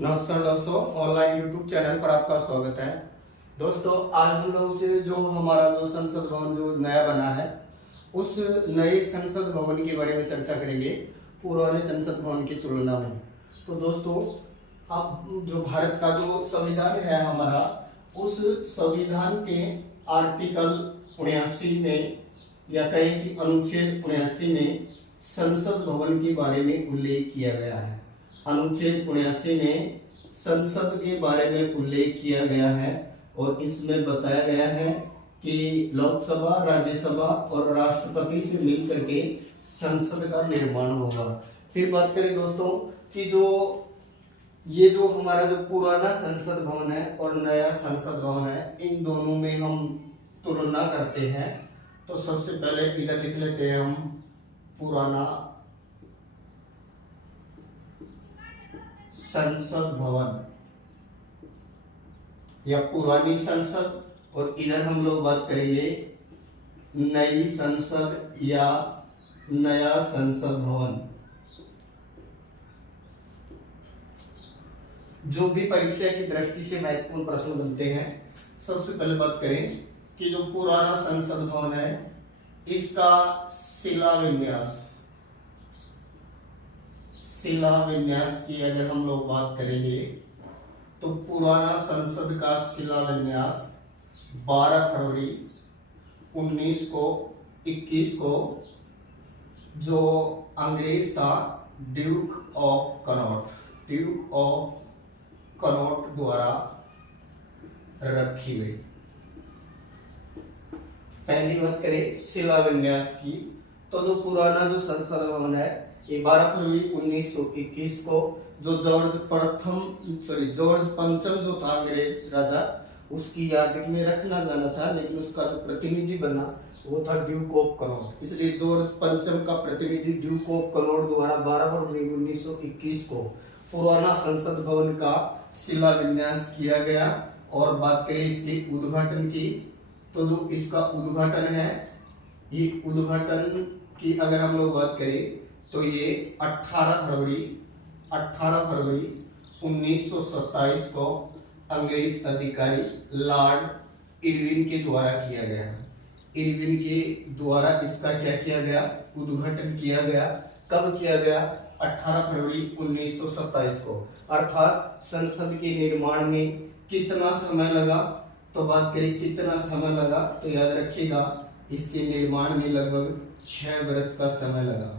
नमस्कार दोस्तों, online YouTube channel पर आपका स्वागत है। दोस्तों, आज हम लोग जो हमारा जो संसद भवन जो नया बना है, उस नए संसद भवन के बारे में चर्चा करेंगे पुराने संसद भवन की तुलना में। तो दोस्तों, अब जो भारत का जो संविधान है हमारा, उस संविधान के आर्टिकल 79 में या कहें कि अनुच्छेद 79 में संसद भवन के बारे में उल्लेख किया गया है। अनुच्छेद 79 में संसद के बारे में उल्लेख किया गया है और इसमें बताया गया है कि लोकसभा, राज्यसभा और राष्ट्रपति से मिलकर के संसद का निर्माण होगा। फिर बात करें दोस्तों कि ये जो हमारा जो पुराना संसद भवन है और नया संसद भवन है, इन दोनों में हम तुलना करते हैं। तो सबसे पहले इधर लिख लेते हैं हम पुराना संसद भवन या पुरानी संसद, और इधर हम लोग बात करेंगे नई संसद या नया संसद भवन। जो भी परीक्षा की दृष्टि से महत्वपूर्ण प्रश्न बनते हैं, सबसे पहले बात करें कि जो पुराना संसद भवन है, इसका शिलान्यास की अगर हम लोग बात करेंगे तो पुराना संसद का शिलान्यास 12 फरवरी 1921 को जो अंग्रेज था ड्यूक ऑफ कनॉट द्वारा रखी गई। पहली बात करें शिलान्यास की, तो जो पुराना जो संसद भवन है, ये 12 फरवरी 1921 को जो जॉर्ज पंचम जो था अंग्रेज राजा, उसकी याद में रखना जाना था, लेकिन उसका जो प्रतिनिधि बना वो था ड्यूक ऑफ कनॉट। इसलिए जॉर्ज पंचम का प्रतिनिधि ड्यूक ऑफ कनॉट द्वारा 12 फरवरी 1921 को पुराना संसद भवन का शिलान्यास किया गया। और बात करें इसके उद्घाटन की, तो जो इसका उद्घाटन है, ये उद्घाटन की अगर हम लोग बात करें तो ये 18 फरवरी 1927 को अंग्रेज अधिकारी लॉर्ड इरविन के द्वारा किया गया। इरविन के द्वारा इसका क्या किया गया? उद्घाटन किया गया। कब किया गया? 18 फरवरी 1927 को। अर्थात संसद के निर्माण में कितना समय लगा? तो बात करें कितना समय लगा, तो याद रखिएगा इसके निर्माण में लगभग 6 वर्ष का समय लगा।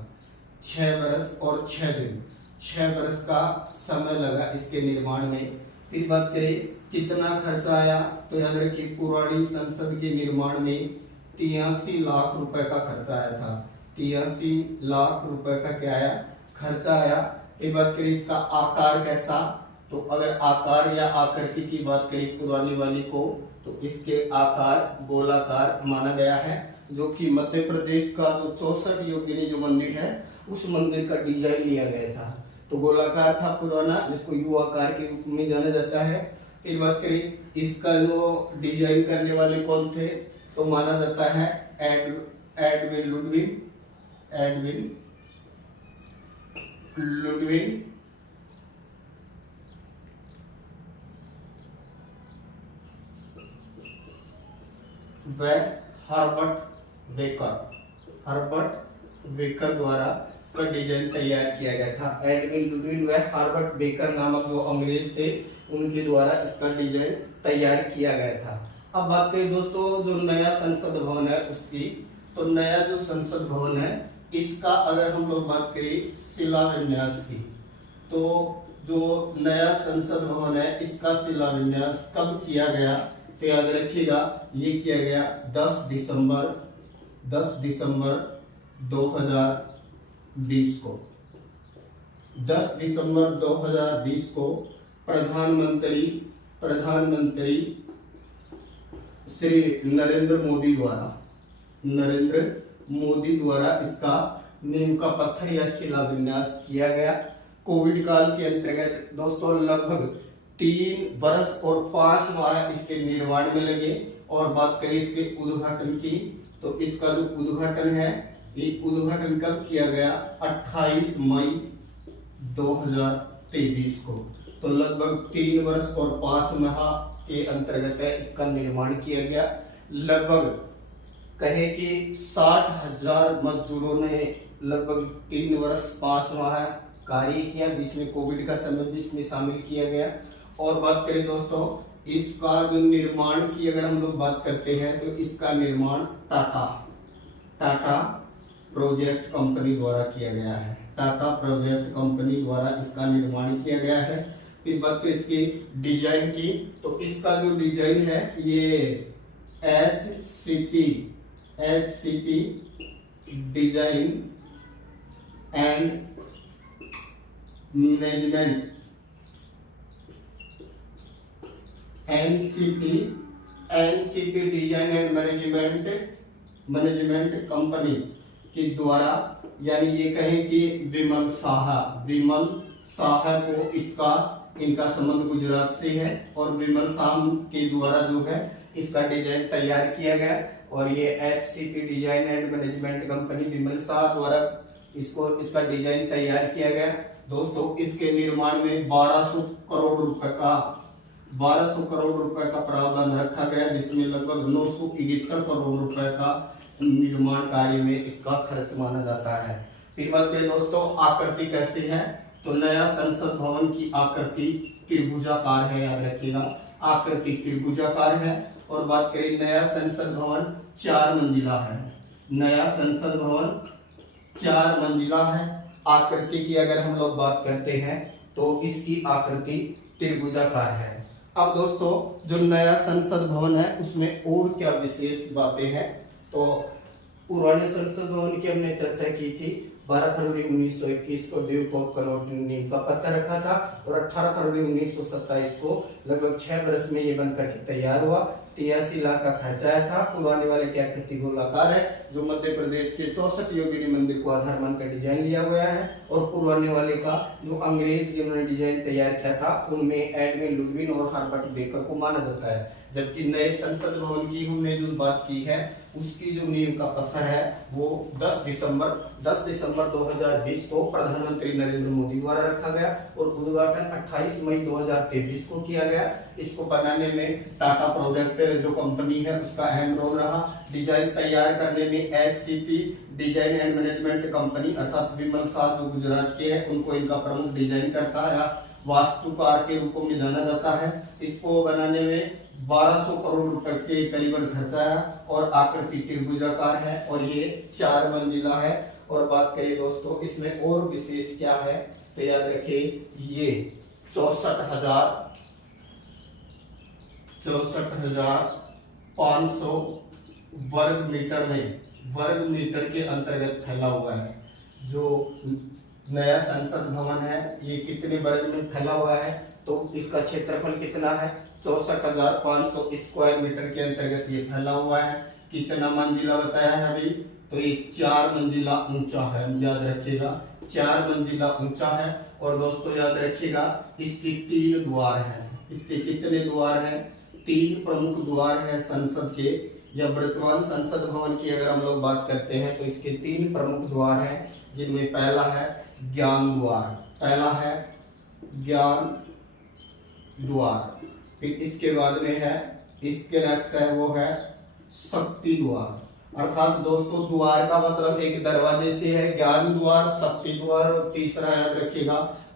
6 वर्ष और 6 दिन, 6 वर्ष का समय लगा इसके निर्माण में। फिर बात करें कितना खर्चा आया, तो याद रखिए पुरानी संसद के निर्माण में 83 लाख रुपए का खर्चा आया था। 83 लाख रुपए का क्या आया? खर्चा आया। एक बात करें इसका आकार कैसा, तो अगर आकार या आकृति की बात करें पुरानी वाली को, तो इसके आकार गोलाकार माना गया है, जो कि मध्य प्रदेश का जो 64 योगिनी जो मंदिर है, उस मंदिर का डिजाइन लिया गया था। तो गोलाकार था पुराना, जिसको यू आकार के रूप में जाना जाता है। फिर बात करें इसका जो डिजाइन करने वाले कौन थे, तो माना जाता है एडविन लुडविन व हर्बर्ट बेकर द्वारा इसका डिजाइन तैयार किया गया था। एडविन लुडविन व हर्बर्ट बेकर नामक जो अंग्रेज थे, उनके द्वारा इसका डिजाइन तैयार किया गया था। अब बात करें दोस्तों जो नया संसद भवन है उसकी, तो नया जो संसद भवन है, इसका अगर हम लोग बात करें शिलान्यास की, तो जो नया संसद भवन है, इसका शिलान्यास कब किया गया, तो याद रखिएगा ये किया गया 10 दिसंबर 2020 को। 10 दिसंबर 2020 को प्रधानमंत्री श्री नरेंद्र मोदी द्वारा इसका नींव का पत्थर या शिलान्यास किया गया। कोविड काल के अंतर्गत दोस्तों लगभग 3 वर्ष और 5 माह इसके निर्माण में लगे। और बात करें इसके उद्घाटन की, तो इसका जो उद्घाटन है, ये उद्घाटन कब किया गया? 28 मई 2023 को तो लगभग 3 वर्ष और 5 माह के अंतर्गत इसका निर्माण किया गया। लगभग कहे कि 60,000 मजदूरों ने लगभग 3 वर्ष 5 माह कार्य किया। बीच में कोविड का समय भी इसमें शामिल किया गया। और बात करें दोस्तों इसका जो निर्माण की अगर हम लोग बात करते हैं तो इसका निर्माण टाटा प्रोजेक्ट कंपनी द्वारा किया गया है। टाटा प्रोजेक्ट कंपनी द्वारा इसका निर्माण किया गया है। फिर बात करें इसकी डिजाइन की, तो इसका जो डिजाइन है ये HCP design and management NCP design and management company के द्वारा, यानी ये कहें कि विमल शाह को इनका संबंध गुजरात से है और विमल शाह के द्वारा जो है इसका डिजाइन तैयार किया गया। और ये HCP design and management company Vimal Shah द्वारा इसका डिजाइन तैयार किया गया। दोस्तों इसके निर्माण में 1200 करोड़ रुपए का प्रावधान रखा गया, जिसमें लगभग 971 करोड़ रुपए का निर्माण कार्य में इसका खर्च माना जाता है। फिर बात करें दोस्तों आकृति कैसी है, तो नया संसद भवन की आकृति त्रिभुजाकार है, याद रखिएगा आकृति त्रिभुजाकार है। और बात करें नया संसद भवन 4 मंजिला है। नया संसद भवन 4 मंजिला है। आकृति की अगर हम लोग बात करते हैं तो इसकी आकृति त्रिभुजाकार है। अब दोस्तों जो नया संसद भवन है उसमें और क्या विशेष बातें हैं, तो पुराने संसद भवन की हमने चर्चा की थी। 12 फरवरी 1921 को ड्यूक ऑफ कनॉट ने नींव का पत्थर रखा था और 18 फरवरी 1927 को लगभग 6 वर्ष में ये बनकर के तैयार हुआ। 83 लाख का खर्चा आया था। पुराने वाले की आकृति गोलाकार है, जो मध्य प्रदेश के 64 योगिनी मंदिर को आधार मानकर डिजाइन लिया गया है। और पुराने वाले का जो अंग्रेज जिन्होंने डिजाइन तैयार किया था उनमें एडविन लुडविन और हर्बर्ट बेकर को माना जाता है। जबकि नए संसद भवन की हमने जो बात की है उसकी जो नींव का पत्थर है वो 10 दिसंबर 2020 को प्रधानमंत्री नरेंद्र मोदी द्वारा रखा गया और उद्घाटन 28 मई 2023 को किया गया। इसको बनाने में टाटा प्रोजेक्ट जो कंपनी है उसका अहम रोल रहा। डिजाइन तैयार करने में HCP design and management company अर्थात विमल शाह जो गुजरात के हैं उनको इनका प्रमुख डिजाइन करता है, वास्तुकार के रूप में जाना जाता है। इसको बनाने में 1200 करोड़ रुपए के करीबन खर्चा है और आकृति त्रिभुजाकार है और ये 4 मंजिला है। और बात करें दोस्तों इसमें और विशेष क्या है, तो याद रखिए ये 64,500 वर्ग मीटर के अंतर्गत फैला हुआ है। जो नया संसद भवन है ये कितने वर्ग में फैला हुआ है, तो इसका क्षेत्रफल कितना है 64,500 स्क्वायर मीटर के अंतर्गत ये फैला हुआ है। कितना मंजिला बताया है अभी, तो ये 4 मंजिला ऊंचा है, याद रखिएगा 4 मंजिला ऊंचा है। और दोस्तों याद रखिएगा इसके 3 द्वार हैं। इसके कितने द्वार हैं, 3 प्रमुख द्वार हैं संसद के। या वर्तमान संसद भवन की अगर हम लोग बात करते हैं तो इसके 3 प्रमुख द्वार हैं, जिनमें पहला है ज्ञान द्वार, फिर इसके बाद में है इसके नेक्स्ट है वो है शक्ति द्वार। अर्थात दोस्तों द्वार का मतलब एक दरवाजे से है, ज्ञान द्वार, शक्ति द्वार और तीसरा याद रखिएगा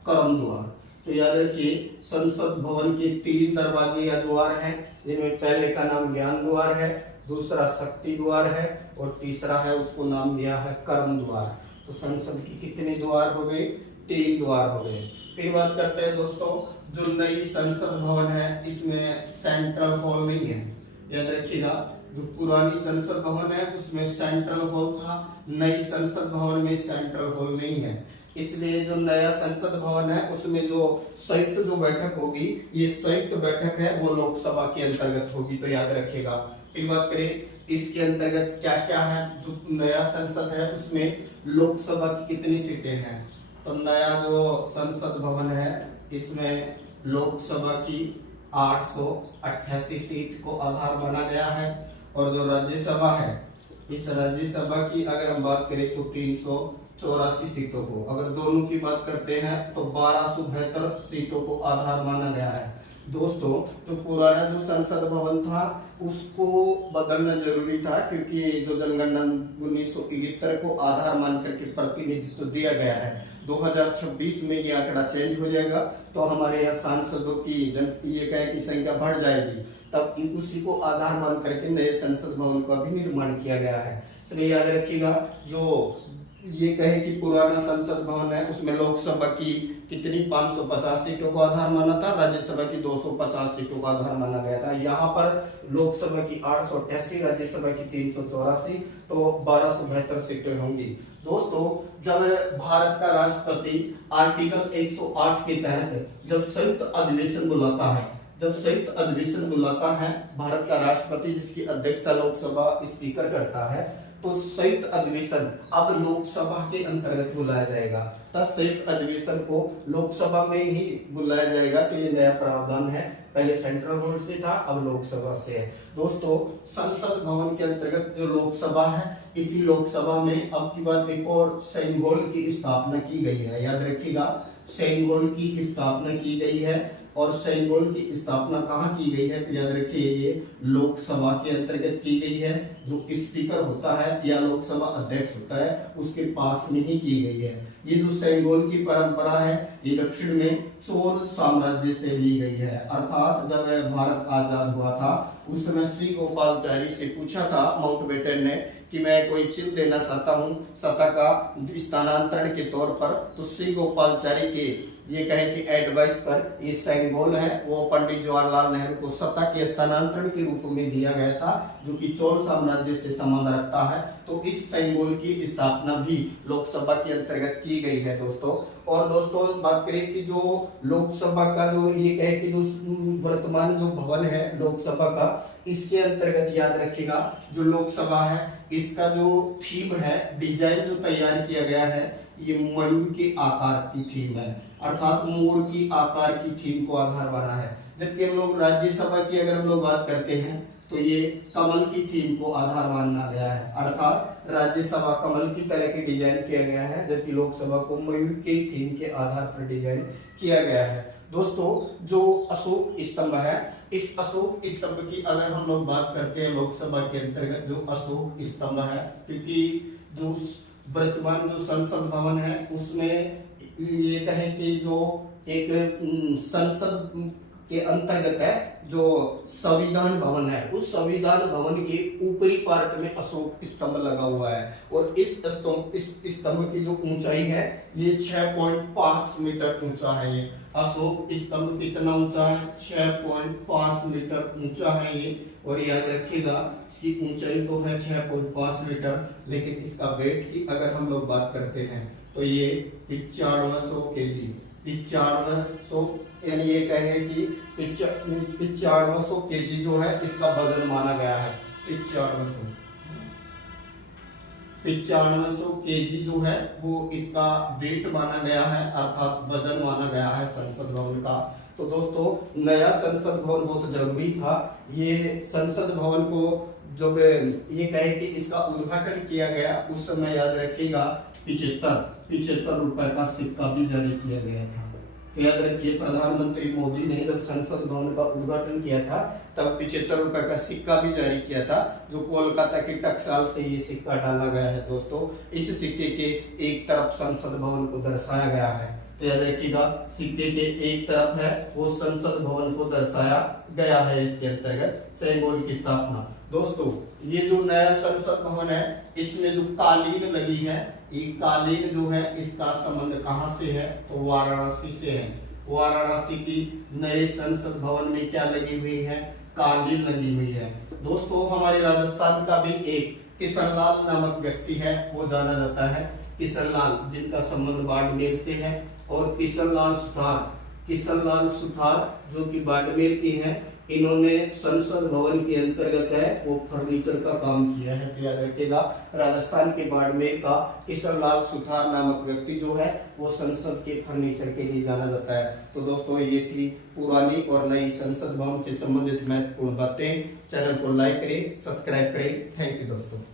कर्म द्वार। तो याद रखिए संसद भवन के 3 दरवाजे या द्वार हैं, जिनमें पहले का नाम ज्ञान द्वार है, दूसरा शक्ति द्वार है और तीसरा है उसको नाम दिया है कर्म द्वार। तो संसद की कितने द्वार हो गए, 3 द्वार हो गए। फिर बात करते हैं दोस्तों जो नई संसद भवन है इसमें सेंट्रल हॉल नहीं है, याद रखिएगा। जो पुरानी संसद भवन है उसमें सेंट्रल हॉल था, नई संसद भवन में सेंट्रल हॉल नहीं है। इसलिए जो नया संसद भवन है उसमें जो संयुक्त जो बैठक होगी, ये संयुक्त बैठक है वो लोकसभा के अंतर्गत होगी, तो याद रखिएगा। फिर बात करें इसके अंतर्गत क्या क्या है, जो नया संसद है उसमें लोकसभा की कितनी सीटें हैं, तो नया जो संसद भवन है इसमें लोकसभा की 888 सीट को आधार माना गया है। और जो राज्यसभा है इस राज्यसभा की अगर हम बात करें तो 84 सीटों को। अगर दोनों की बात करते हैं तो 1272 सीटों को आधार माना गया है। दोस्तों, जो पुराना जो संसद भवन था उसको बदलना जरूरी था, क्योंकि जो जनगणना 1971 को आधार मान करके प्रतिनिधित्व दिया गया है, 2026 में ये आंकड़ा चेंज हो जाएगा, तो हमारे यहाँ सांसदों की ये कहे की संख्या बढ़ जाएगी, तब उसी को आधार मान करके नए संसद भवन का भी निर्माण किया गया है। इसलिए याद रखिएगा, जो ये कहे कि पुराना संसद भवन है उसमें लोकसभा की कितनी 550 सीटों को आधार माना था, राज्यसभा की 250 सीटों को आधार माना गया था। यहाँ पर लोकसभा की 888, राज्यसभा की 384, तो 1272 सीटें होंगी। दोस्तों, जब भारत का राष्ट्रपति आर्टिकल 108 के तहत जब संयुक्त अधिवेशन बुलाता है भारत का राष्ट्रपति, जिसकी अध्यक्षता लोकसभा स्पीकर करता है, तो संयुक्त अधिवेशन अब लोकसभा के अंतर्गत बुलाया जाएगा। तब संयुक्त अधिवेशन को लोकसभा में ही बुलाया जाएगा, तो ये नया प्रावधान है। पहले सेंट्रल हॉल से था, अब लोकसभा से है। दोस्तों, संसद भवन के अंतर्गत जो लोकसभा है, इसी लोकसभा में अब की बात एक और सैनिक हॉल की स्थापना की गई है। याद रखिएगा, सैनिक हॉल की स्थापना की गई है। और सैनिक हॉल की स्थापना कहाँ की गई है, तो याद रखिए ये लोकसभा के अंतर्गत की गई है। जो स्पीकर होता है या लोकसभा अध्यक्ष होता है, उसके पास में ही की गई है। ये जो सैनिक हॉल की परंपरा है, ये दक्षिण में चोल साम्राज्य से ली गई है। अर्थात जब भारत आजाद हुआ था, उस समय श्री गोपालचारी से पूछा था माउंटबेटन ने कि मैं कोई चिन्ह देना चाहता हूँ सत्ता का स्थानांतरण के तौर पर, तो श्री गोपालचारी के ये कहें कि एडवाइस पर ये सैनिक हॉल है वो पंडित जवाहरलाल नेहरू को सत्ता के स्थानांतरण के रूप में दिया गया था, जो कि चोल साम्राज्य से संबंध रखता है। तो इस सैनिक हॉल की स्थापना भी लोकसभा के अंतर्गत की गई है दोस्तों। और दोस्तों, बात करें कि जो लोकसभा का जो ये कहे कि जो वर्तमान जो भवन है लोकसभा का, इसके अंतर्गत याद रखिएगा, जो लोकसभा है इसका जो थीम है, डिजाइन जो तैयार किया गया है, ये मयूर के आकार की थीम है। अर्थात मोर की आकार की थीम को आधार बना है। जबकि हम लोग राज्यसभा की अगर हम लोग बात करते हैं, तो ये कमल की थीम को आधार माना गया है। अर्थात राज्यसभा कमल की तरह की डिजाइन किया गया है, जबकि लोकसभा को मयूर की थीम के आधार पर डिजाइन किया गया है। दोस्तों, जो अशोक स्तंभ है, इस अशोक स्तंभ की अगर हम लोग बात करते हैं लोकसभा के अंतर्गत जो अशोक स्तंभ है, क्योंकि जो वर्तमान जो संसद भवन है उसमें ये कहें कि जो एक संसद के अंतर्गत है जो संविधान भवन है, उस संविधान भवन के ऊपरी पार्ट में अशोक स्तंभ लगा हुआ है। और इस स्तंभ की जो ऊंचाई है ये 6.5 मीटर ऊंचा है। ये अशोक स्तंभ कितना ऊंचा है, 6.5 मीटर ऊंचा है ये। और याद रखिएगा, इसकी ऊंचाई तो है 6.5 मीटर, लेकिन इसका वेट की अगर हम लोग बात करते हैं तो ये 9500 केजी, 9500 यानी ये कहें कि 9500 केजी जो है इसका वजन माना गया है। 9500 केजी जो है वो इसका वेट माना गया है, अर्थात वजन माना गया है संसद भवन का। तो दोस्तों, नया संसद भवन बहुत जरूरी था। ये संसद भवन को जब ये कहे कि इसका उद्घाटन किया गया, उस समय याद रखिएगा 75 रुपए का सिक्का भी जारी किया गया था। तो याद रखिए, प्रधानमंत्री मोदी ने जब संसद भवन का उद्घाटन किया था तब 75 रुपए का सिक्का भी जारी किया था, जो कोलकाता की टकसाल से ये सिक्का डाला गया है। दोस्तों, इस सिक्के के एक तरफ संसद भवन को दर्शाया गया है। तो याद रखिएगा, सिक्के के एक तरफ है वो संसद भवन को दर्शाया गया है। इसके अंतर्गत सैनिक हॉल की स्थापना। दोस्तों, ये जो नया संसद भवन है इसमें जो कालीन लगी है, ये कालीन जो है इसका संबंध कहाँ से है, तो वाराणसी से है। वाराणसी की नए संसद भवन में क्या लगी हुई है, कालीन लगी हुई है। दोस्तों, हमारे राजस्थान का भी एक किशनलाल नामक व्यक्ति है, वो जाना जाता है किशनलाल, जिनका संबंध बाड़मेर से है। और किशनलाल सुथार जो कि बाड़मेर की है, इन्होंने संसद भवन के अंतर्गत है वो फर्नीचर का काम किया है। तो याद रखिएगा, राजस्थान के बाड़मेर का किशनलाल सुथार नामक व्यक्ति जो है वो संसद के फर्नीचर के लिए जाना जाता है। तो दोस्तों, ये थी पुरानी और नई संसद भवन से संबंधित महत्वपूर्ण बातें। चैनल को लाइक करें, सब्सक्राइब करें। थैंक यू दोस्तों।